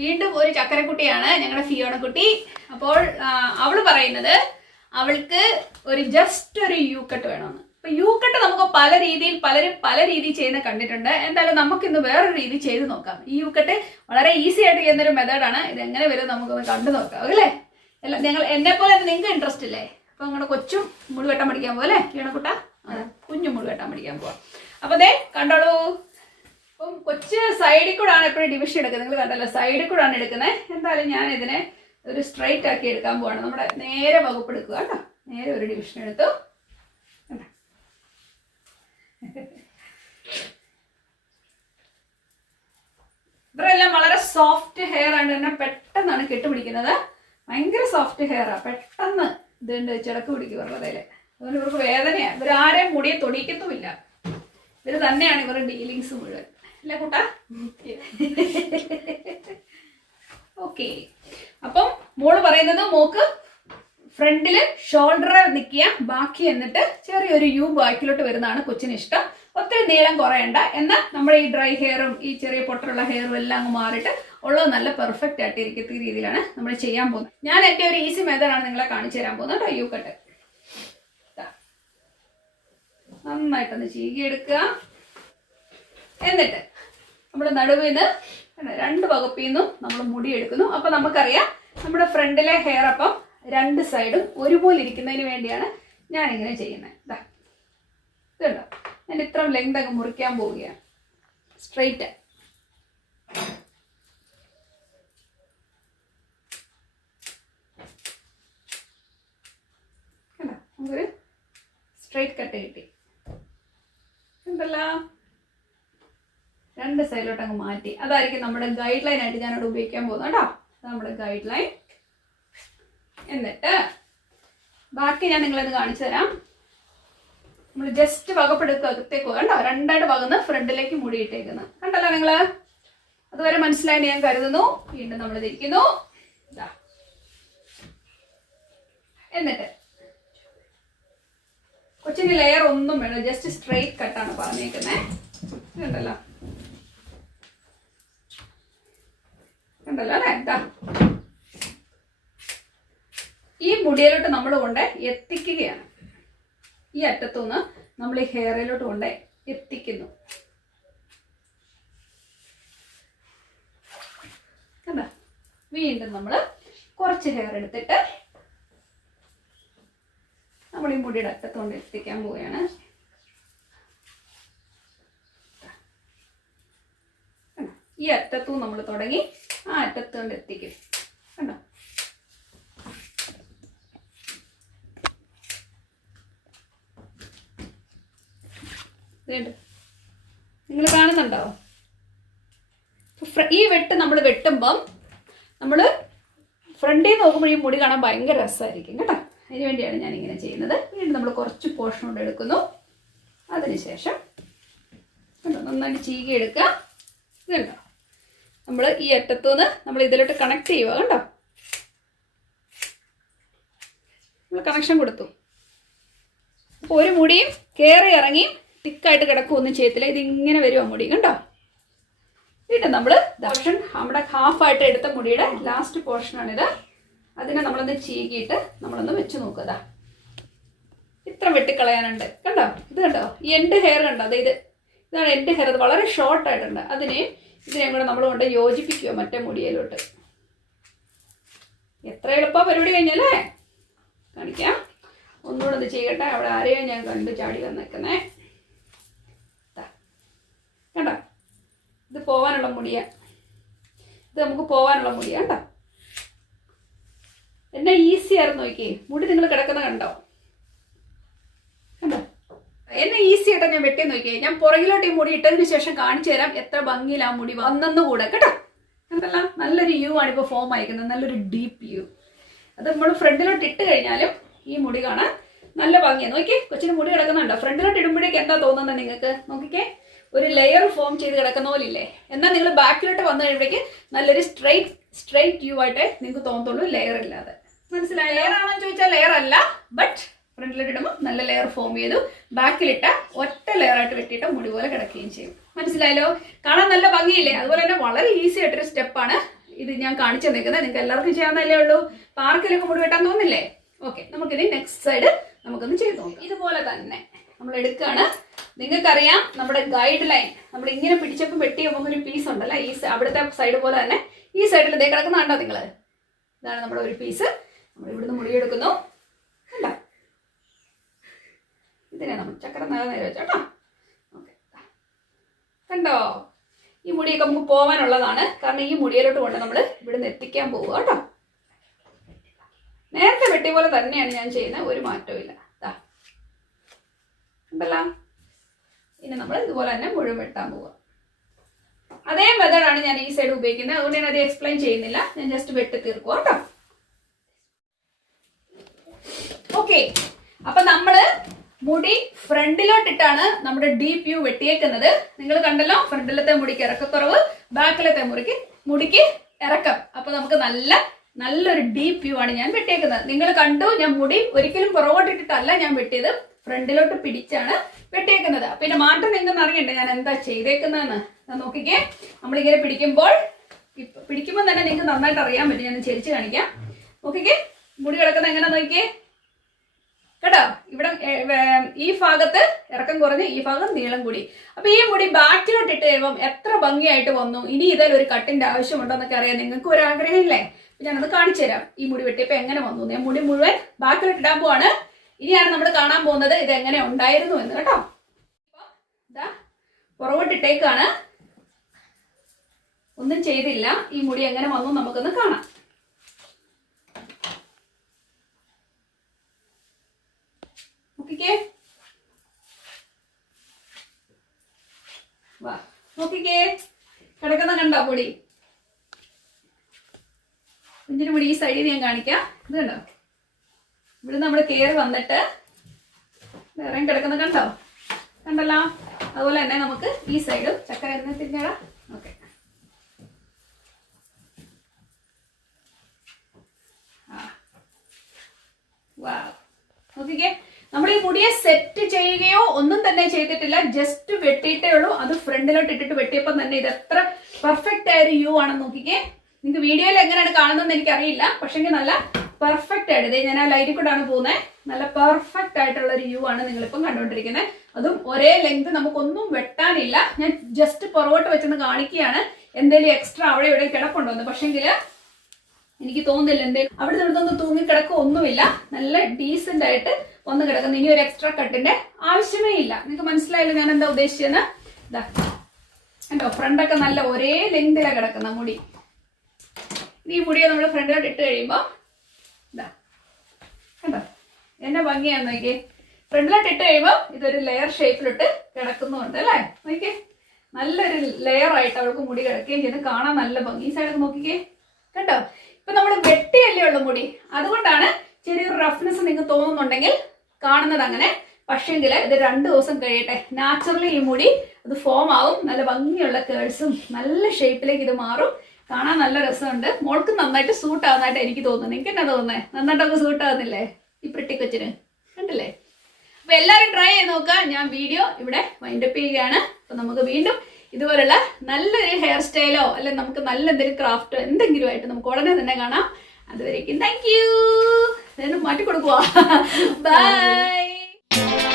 വീണ്ടും ഒരു ചക്കരക്കുട്ടിയാണ് ഞങ്ങളുടെ ഫിയോണക്കുട്ടി. അപ്പോൾ അവള് പറയുന്നത് അവൾക്ക് ഒരു ജസ്റ്റ് ഒരു യു കട്ട് വേണമെന്ന്. അപ്പൊ യു കട്ട് നമുക്ക് പല രീതിയിൽ പലരും പല രീതിയിൽ ചെയ്യുന്ന കണ്ടിട്ടുണ്ട്. എന്തായാലും നമുക്കിന്ന് വേറൊരു രീതി ചെയ്ത് നോക്കാം. ഈ യു കട്ട് വളരെ ഈസി ആയിട്ട് ചെയ്യുന്നൊരു മെത്തേഡാണ്. ഇത് എങ്ങനെ വരും നമുക്കൊന്ന് കണ്ടു നോക്കാം അല്ലേ. അല്ല നിങ്ങൾ എന്നെ പോലെ നിങ്ങൾക്ക് ഇൻട്രസ്റ്റ് ഇല്ലേ? അപ്പൊ നിങ്ങളുടെ കൊച്ചും മുടി വെട്ടാൻ പഠിക്കാൻ പോവല്ലേ ഫിയോണക്കുട്ട? കുഞ്ഞും മുടി വെട്ടാൻ പഠിക്കാൻ പോവാം. അപ്പൊ ദേ കണ്ടോളൂ. അപ്പം കൊച്ച് സൈഡിൽ കൂടെ ആണ് എപ്പോഴും ഡിവിഷൻ എടുക്കുന്നത്. നിങ്ങൾ കണ്ടല്ലോ, സൈഡിൽ കൂടെ ആണ് എടുക്കുന്നത്. എന്തായാലും ഞാൻ ഇതിനെ ഒരു സ്ട്രൈറ്റ് ആക്കി എടുക്കാൻ പോവാണ്. നമ്മുടെ നേരെ വകുപ്പ് എടുക്കുക കേട്ടോ. നേരെ ഒരു ഡിവിഷൻ എടുത്തു. ഇവരെല്ലാം വളരെ സോഫ്റ്റ് ഹെയർ ആണ്. തന്നെ പെട്ടെന്നാണ് കെട്ടുപിടിക്കുന്നത്. ഭയങ്കര സോഫ്റ്റ് ഹെയറാ. പെട്ടെന്ന് ഇതുണ്ട് ചിടക്ക് പിടിക്കും ഇവരുടെ തലയിൽ. അതുകൊണ്ട് ഇവർക്ക് വേദനയാണ്. ഇവരാരെയും മുടിയെ തൊടിക്കത്തുമില്ല. ഇവര് തന്നെയാണ് ഇവരുടെ ഡീലിങ്സ് മുഴുവൻ. അല്ലേ കൂട്ടാ? ഓക്കെ. അപ്പം മോള് പറയുന്നത് മോക്ക് ഫ്രണ്ടില് ഷോൾഡർ നിൽക്കുക, ബാക്കി എന്നിട്ട് ചെറിയൊരു യു ബാക്കിലോട്ട് വരുന്നതാണ് കൊച്ചിന് ഇഷ്ടം. ഒത്തിരി നീളം കുറയണ്ട. എന്നാൽ നമ്മുടെ ഈ ഡ്രൈ ഹെയറും ഈ ചെറിയ പൊട്ടറുള്ള ഹെയറും എല്ലാം അങ്ങ് മാറിയിട്ട് ഉള്ളത് നല്ല പെർഫെക്റ്റ് ആയിട്ട് ഇരിക്കുന്ന രീതിയിലാണ് നമ്മൾ ചെയ്യാൻ പോകുന്നത്. ഞാൻ എൻ്റെ ഒരു ഈസി മെത്തേഡാണ് നിങ്ങളെ കാണിച്ചു തരാൻ പോകുന്നത് കേട്ടോ. യു കട്ട് നന്നായിട്ടൊന്ന് ചീകിയെടുക്കുക. എന്നിട്ട് നമ്മുടെ നടുവിന് രണ്ട് വകുപ്പിൽ നിന്നും നമ്മൾ മുടി എടുക്കുന്നു. അപ്പൊ നമുക്കറിയാം നമ്മുടെ ഫ്രണ്ടിലെ ഹെയർ അപ്പം രണ്ട് സൈഡും ഒരുപോലെ ഇരിക്കുന്നതിന് വേണ്ടിയാണ് ഞാൻ ഇങ്ങനെ ചെയ്യുന്നത്. ഇതുണ്ടോ, ഞാൻ ഇത്ര ലെങ്ത് അങ്ങ് മുറിക്കാൻ പോവുകയാണ്. സ്ട്രെയിറ്റ് നമുക്കൊരു സ്ട്രെയിറ്റ് കട്ട് കിട്ടി. ഉണ്ടല്ലോ, രണ്ട് സൈഡിലോട്ട് അങ്ങ് മാറ്റി. അതായിരിക്കും നമ്മുടെ ഗൈഡ് ലൈൻ ആയിട്ട് ഞാനവിടെ ഉപയോഗിക്കാൻ പോകുന്നത് കേട്ടോ. നമ്മുടെ ഗൈഡ് ലൈൻ. എന്നിട്ട് ബാക്കി ഞാൻ നിങ്ങളത് കാണിച്ചു തരാം. നമ്മൾ ജസ്റ്റ് വകപ്പെടുത്തേക്കോ കണ്ടോ, രണ്ടായിട്ട് വകന്ന് ഫ്രണ്ടിലേക്ക് മുടിയിട്ടേക്കുന്നു. കണ്ടല്ലോ നിങ്ങള്? അതുവരെ മനസ്സിലായിട്ട് ഞാൻ കരുതുന്നു. വീണ്ടും നമ്മൾ തിരിക്കുന്നു. എന്നിട്ട് കൊച്ചിന് ലെയർ ഒന്നും വേണം, ജസ്റ്റ് സ്ട്രെയിറ്റ് കട്ടാണ് പറഞ്ഞേക്കുന്നത്. കണ്ടല്ലോ കണ്ടല്ലോ അല്ലേ? ഈ മുടിയിലോട്ട് നമ്മൾ കൊണ്ട് എത്തിക്കുകയാണ്. ഈ അറ്റത്തുനിന്ന് നമ്മൾ ഈ ഹെയറിലോട്ട് കൊണ്ട് എത്തിക്കുന്നു. കണ്ടോ? വീണ്ടും നമ്മൾ കുറച്ച് ഹെയർ എടുത്തിട്ട് നമ്മൾ ഈ മുടിയുടെ അറ്റത്തുകൊണ്ട് എത്തിക്കാൻ പോവുകയാണ്. ഈ അറ്റത്തും നമ്മൾ തുടങ്ങി ആ അറ്റത്തുകൊണ്ട് എത്തിക്കും. കണ്ടോ? നിങ്ങൾ കാണുന്നുണ്ടോ? ഈ വെട്ട് നമ്മൾ വെട്ടുമ്പം നമ്മൾ ഫ്രണ്ടിൽ നിന്ന് നോക്കുമ്പോൾ ഈ മുടി കാണാൻ ഭയങ്കര രസമായിരിക്കും കേട്ടോ. അതിന് വേണ്ടിയാണ് ഞാൻ ഇങ്ങനെ ചെയ്യുന്നത്. വീണ്ടും നമ്മൾ കുറച്ച് പോർഷൻ കൊണ്ട് എടുക്കുന്നു. അതിനുശേഷം നന്നായിട്ട് ചീകി എടുക്കുക. ഇതുണ്ടോ, നമ്മൾ ഈ അറ്റത്തുനിന്ന് നമ്മൾ ഇതിലോട്ട് കണക്ട് ചെയ്യുക. കണ്ടോ, നമ്മൾ കണക്ഷൻ കൊടുത്തു. അപ്പോൾ ഒരു മുടിയും കയറി ഇറങ്ങി തിക്കായിട്ട് കിടക്കുകയൊന്നും ചെയ്യത്തില്ല. ഇതിങ്ങനെ വരുമോ മുടി? കണ്ടോ? വീണ്ടും നമ്മൾ നമ്മുടെ ഹാഫായിട്ട് എടുത്ത മുടിയുടെ ലാസ്റ്റ് പോർഷനാണിത്. അതിനെ നമ്മളൊന്ന് ചീകിയിട്ട് നമ്മളൊന്ന് വെച്ച് നോക്കുക. ഇത്ര വെട്ടിക്കളയാനുണ്ട്. കണ്ടോ? ഇത് കണ്ടോ, ഈ എൻ്റെ ഹെയർ കണ്ടോ? ഇതാണ് എൻ്റെ ഹെയർ. അത് വളരെ ഷോർട്ടായിട്ടുണ്ട്. ഇതിനെയും കൂടെ നമ്മൾ കൊണ്ട് യോജിപ്പിക്കുക മറ്റേ മുടിയിലോട്ട്. എത്ര എളുപ്പമാണ് പരിപാടി കഴിഞ്ഞല്ലേ? കാണിക്കാം. ഒന്നുകൂടെ ഒന്ന് ചെയ്യട്ടെ. അവിടെ ആരെയോ ഞാൻ കണ്ടു ചാടി വന്നേക്കുന്നേ. കണ്ടോ, ഇത് പോവാനുള്ള മുടിയാണ്. ഇത് നമുക്ക് പോവാനുള്ള മുടിയാണ് കേട്ടോ. എന്നെ ഈസി ആയിരുന്നു നോക്കിയേ. മുടി നിങ്ങൾ കിടക്കുന്ന കണ്ടോ? കണ്ടോ? എന്നെ ഈസി ആയിട്ട് ഞാൻ വെട്ടി നോക്കിയേ. ഞാൻ പുറകിലോട്ട് ഈ മുടി ഇട്ടതിന് ശേഷം കാണിച്ചു തരാം എത്ര ഭംഗിയിൽ ആ മുടി വന്നെന്ന് കൂടെ കേട്ടോ. കണ്ടല്ല, നല്ലൊരു യു ആണ് ഇപ്പോൾ ഫോം ആയിരിക്കുന്നത്. നല്ലൊരു ഡീപ്പ് യു. അത് നമ്മൾ ഫ്രണ്ടിലോട്ട് ഇട്ട് കഴിഞ്ഞാലും ഈ മുടി കാണാൻ നല്ല ഭംഗിയാണ്. നോക്കിയേ, കൊച്ചിന് മുടി കിടക്കുന്നുണ്ടോ? ഫ്രണ്ടിലോട്ട് ഇടുമ്പോഴേക്ക് എന്താ തോന്നുന്നത് നിങ്ങൾക്ക്? നോക്കിക്കേ, ഒരു ലെയർ ഫോം ചെയ്ത് കിടക്കുന്ന പോലെ ഇല്ലേ? എന്നാൽ നിങ്ങൾ ബാക്കിലോട്ട് വന്നു കഴിയുമ്പോഴേക്ക് നല്ലൊരു സ്ട്രെയിറ്റ് യു ആയിട്ട് നിങ്ങൾക്ക് തോന്നത്തുള്ളൂ, ലെയർ ഇല്ലാതെ. മനസ്സിലായ? ലെയർ ആണെന്ന് ചോദിച്ചാൽ ലെയർ അല്ല, ബട്ട് ഫ്രണ്ടിലിട്ട് ഇടുമ്പോൾ നല്ല ലെയർ ഫോം ചെയ്തു. ബാക്കിലിട്ട ഒറ്റ ലെയർ ആയിട്ട് വെട്ടിയിട്ട് മുടി പോലെ കിടക്കുകയും ചെയ്യും. മനസ്സിലായല്ലോ? കാണാൻ നല്ല ഭംഗിയില്ലേ? അതുപോലെ തന്നെ വളരെ ഈസി ആയിട്ടൊരു സ്റ്റെപ്പാണ്. ഇത് ഞാൻ കാണിച്ചു തന്നേക്കുന്നത്. നിങ്ങൾക്ക് എല്ലാവർക്കും ചെയ്യാവുന്നതല്ലേ ഉള്ളൂ. പാർക്കിലൊക്കെ മുടി വെട്ടാൻ തോന്നില്ലേ? ഓക്കെ, നമുക്കിത് നെക്സ്റ്റ് സൈഡ് നമുക്കൊന്ന് ചെയ്ത് നോക്കാം. ഇതുപോലെ തന്നെ നമ്മൾ എടുക്കുകയാണ്. നിങ്ങൾക്കറിയാം നമ്മുടെ ഗൈഡ് ലൈൻ നമ്മൾ ഇങ്ങനെ പിടിച്ചപ്പോൾ വെട്ടി നമുക്ക് ഒരു പീസ് ഉണ്ടല്ലോ, ഈ അവിടുത്തെ സൈഡ് പോലെ തന്നെ ഈ സൈഡിൽ ഇതേ കിടക്കുന്ന കണ്ടോ നിങ്ങൾ? ഇതാണ് നമ്മുടെ ഒരു പീസ്. നമ്മൾ ഇവിടുന്ന് മുടിയെടുക്കുന്നു. കണ്ടോ? ഇതിനെ നമ്മൾ ചക്കര നേരെ വെച്ചോട്ടോ. ഓക്കെ, കണ്ടോ? ഈ മുടിയൊക്കെ നമുക്ക് പോകാനുള്ളതാണ്. കാരണം ഈ മുടിയിലോട്ട് കൊണ്ട് നമ്മൾ ഇവിടുന്ന് എത്തിക്കാൻ പോവുക കേട്ടോ. നേരത്തെ വെട്ടിയ പോലെ തന്നെയാണ് ഞാൻ ചെയ്യുന്നത്, ഒരു മാറ്റവും ഇല്ല. ഉണ്ടല്ലോ. ഇനി നമ്മൾ ഇതുപോലെ തന്നെ മുഴുവൻ വെട്ടാൻ പോവുക. അതേ മെത്തേഡാണ് ഞാൻ ഈ സൈഡ് ഉപയോഗിക്കുന്നത്. അതുകൊണ്ട് ഞാൻ അത് എക്സ്പ്ലെയിൻ ചെയ്യുന്നില്ല, ഞാൻ ജസ്റ്റ് വെട്ടി തീർക്കുക കേട്ടോ. ഓക്കെ, അപ്പൊ നമ്മള് മുടി ഫ്രണ്ടിലോട്ടിട്ടാണ് നമ്മുടെ ഡീപ് യു വെട്ടിയേക്കുന്നത്. നിങ്ങൾ കണ്ടല്ലോ, ഫ്രണ്ടിലത്തെ മുടിക്ക് ഇറക്കക്കുറവ്, ബാക്കിലത്തെ മുടിക്ക് ഇറക്കം. അപ്പൊ നമുക്ക് നല്ലൊരു ഡീപ് യു ആണ് ഞാൻ വെട്ടിയേക്കുന്നത്. നിങ്ങൾ കണ്ടു, ഞാൻ മുടി ഒരിക്കലും പുറകോട്ടിട്ടിട്ടല്ല ഞാൻ വെട്ടിയത്, ഫ്രണ്ടിലോട്ട് പിടിച്ചാണ് വെട്ടിയേക്കുന്നത്. പിന്നെ മാറ്റം നിങ്ങൾക്ക് അറിയണ്ടേ ഞാൻ എന്താ ചെയ്തേക്കുന്നതെന്ന്? നോക്കിക്കേ, നമ്മളിങ്ങനെ പിടിക്കുമ്പോൾ തന്നെ നിങ്ങൾക്ക് നന്നായിട്ട് അറിയാൻ പറ്റും. ഞാൻ ചെരിച്ച് കാണിക്കാം. നോക്കിക്കേ, മുടി കിടക്കുന്ന എങ്ങനെ നോക്കിക്കേ കേട്ടോ. ഇവിടെ ഈ ഭാഗത്ത് ഇറക്കം കുറഞ്ഞ് ഈ ഭാഗം നീളം കൂടി. അപ്പൊ ഈ മുടി ബാക്കിലോട്ട് ഇട്ട് കഴിയുമ്പോൾ എത്ര ഭംഗിയായിട്ട് വന്നു. ഇനി ഇതിൽ ഒരു കട്ടിന്റെ ആവശ്യമുണ്ടോ എന്നൊക്കെ അറിയാൻ നിങ്ങൾക്ക് ഒരു ആഗ്രഹം ഇല്ലേ? ഞാനത് കാണിച്ചു തരാം. ഈ മുടി വെട്ടിയപ്പോ എങ്ങനെ വന്നു. ഞാൻ മുടി മുഴുവൻ ബാക്കിലോട്ട് ഇടാൻ പോവാണ്. ഇനിയാണ് നമ്മൾ കാണാൻ പോകുന്നത് ഇത് എങ്ങനെ ഉണ്ടായിരുന്നു എന്ന് കേട്ടോ. ഇതാ പുറകോട്ടിട്ടേക്കാണ്, ഒന്നും ചെയ്തില്ല. ഈ മുടി എങ്ങനെ വന്നു നമുക്കൊന്ന് കാണാം. നോക്കിക്കേ, വാ നോക്കിക്കേ, കിടക്കുന്ന കണ്ടോ മുടി? കുഞ്ഞിന് മുടി ഈ സൈഡിൽ ഞാൻ കാണിക്കാം. ഇത് കണ്ടോ, ഇവിടെ നമ്മൾ കയറി വന്നിട്ട് വേറെ കിടക്കുന്ന കണ്ടല്ലോ. അതുപോലെ തന്നെ നമുക്ക് ഈ സൈഡും ചക്കര തിരിഞ്ഞാടാ. ഓക്കെ, വാ നോക്കിക്കേ, നമ്മൾ ഈ മുടിയെ സെറ്റ് ചെയ്യുകയോ ഒന്നും തന്നെ ചെയ്തിട്ടില്ല, ജസ്റ്റ് വെട്ടിയിട്ടേ ഉള്ളൂ. അത് ഫ്രണ്ടിലോട്ട് ഇട്ടിട്ട് വെട്ടിയപ്പോൾ തന്നെ ഇത് എത്ര പെർഫെക്റ്റ് ആയ ഒരു യു ആണെന്ന് നോക്കിക്കേ. നിങ്ങൾക്ക് വീഡിയോയിൽ എങ്ങനെയാണ് കാണുന്നതെന്ന് എനിക്കറിയില്ല, പക്ഷെങ്കിൽ നല്ല പെർഫെക്റ്റ് ആയിട്ട് ഇത് ഞാൻ ആ ലൈറ്റിൽ കൂടാണ് പോകുന്നത്. നല്ല പെർഫെക്റ്റ് ആയിട്ടുള്ള ഒരു യു ആണ് നിങ്ങളിപ്പം കണ്ടുകൊണ്ടിരിക്കുന്നത്. അതും ഒരേ ലെങ്ത്, നമുക്കൊന്നും വെട്ടാനില്ല. ഞാൻ ജസ്റ്റ് പുറകോട്ട് വെച്ചെന്ന് കാണിക്കുകയാണ്. എന്തെങ്കിലും എക്സ്ട്രാ അവിടെ ഇവിടെ കിടപ്പുണ്ടോന്ന്. പക്ഷെങ്കിൽ എനിക്ക് തോന്നുന്നില്ല എന്തെങ്കിലും അവിടെ ഇവിടുന്ന് തൂങ്ങി കിടക്കുക ഒന്നുമില്ല. നല്ല ഡീസന്റ് ആയിട്ട് വന്ന് കിടക്കുന്നു. ഇനി ഒരു എക്സ്ട്രാ കട്ടിന്റെ ആവശ്യമേ ഇല്ല. നിങ്ങൾക്ക് മനസ്സിലായല്ലോ ഞാൻ എന്താ ഉദ്ദേശിച്ചെന്ന്? ഇതാ കണ്ടോ, ഫ്രണ്ടൊക്കെ നല്ല ഒരേ ലെങ്തിലാണ് കിടക്കുന്ന മുടി. ഈ മുടിയെ നമ്മൾ ഫ്രണ്ടിലോട്ട് ഇട്ട് കഴിയുമ്പോൾ ഇതാ കണ്ടോ എന്നെ ഭംഗിയാന്ന് നോക്കിയേ. ഫ്രണ്ടിലോട്ട് ഇട്ട് കഴിയുമ്പോൾ ഇതൊരു ലെയർ ഷേപ്പിലോട്ട് കിടക്കുന്നുണ്ട് അല്ലേ? നോക്കിയേ, നല്ലൊരു ലെയർ ആയിട്ട് അവൾക്ക് മുടി കിടക്കുകയും ചെയ്ത് കാണാൻ നല്ല ഭംഗി. ഈ സൈഡൊക്കെ നോക്കിക്കേ, കണ്ടോ? ഇപ്പൊ നമ്മൾ വെട്ടിയല്ലേ ഉള്ള മുടി, അതുകൊണ്ടാണ് ചെറിയൊരു റഫ്നെസ് നിങ്ങൾക്ക് തോന്നുന്നുണ്ടെങ്കിൽ കാണുന്നത് അങ്ങനെ. പക്ഷെങ്കിൽ ഇത് 2 ദിവസം കഴിയട്ടെ, നാച്ചുറലി ഈ മുടി അത് ഫോം ആവും. നല്ല ഭംഗിയുള്ള കേൾസും നല്ല ഷേപ്പിലേക്ക് ഇത് മാറും. കാണാൻ നല്ല രസമുണ്ട്. മോൾക്ക് നന്നായിട്ട് സൂട്ട് ആവുന്നതായിട്ട് എനിക്ക് തോന്നുന്നു. നിങ്ങൾക്ക് എന്നാ തോന്നുന്നത്? നന്നായിട്ടൊക്കെ സൂട്ട് ആവുന്നില്ലേ ഈ പ്രിട്ടി കൊച്ചിന്? കണ്ടില്ലേ? അപ്പൊ എല്ലാവരും ട്രൈ ചെയ്ത് നോക്കുക. ഞാൻ വീഡിയോ ഇവിടെ വൈൻഡപ്പ് ചെയ്യുകയാണ്. അപ്പൊ നമുക്ക് വീണ്ടും ഇതുപോലുള്ള നല്ലൊരു ഹെയർ സ്റ്റൈലോ അല്ലെങ്കിൽ നമുക്ക് നല്ല എന്തെങ്കിലും ക്രാഫ്റ്റോ എന്തെങ്കിലും ആയിട്ട് നമുക്ക് ഉടനെ തന്നെ കാണാം. അതുവരേക്കും താങ്ക് യു. മാറ്റി കൊടുക്കുവാ. ബൈ.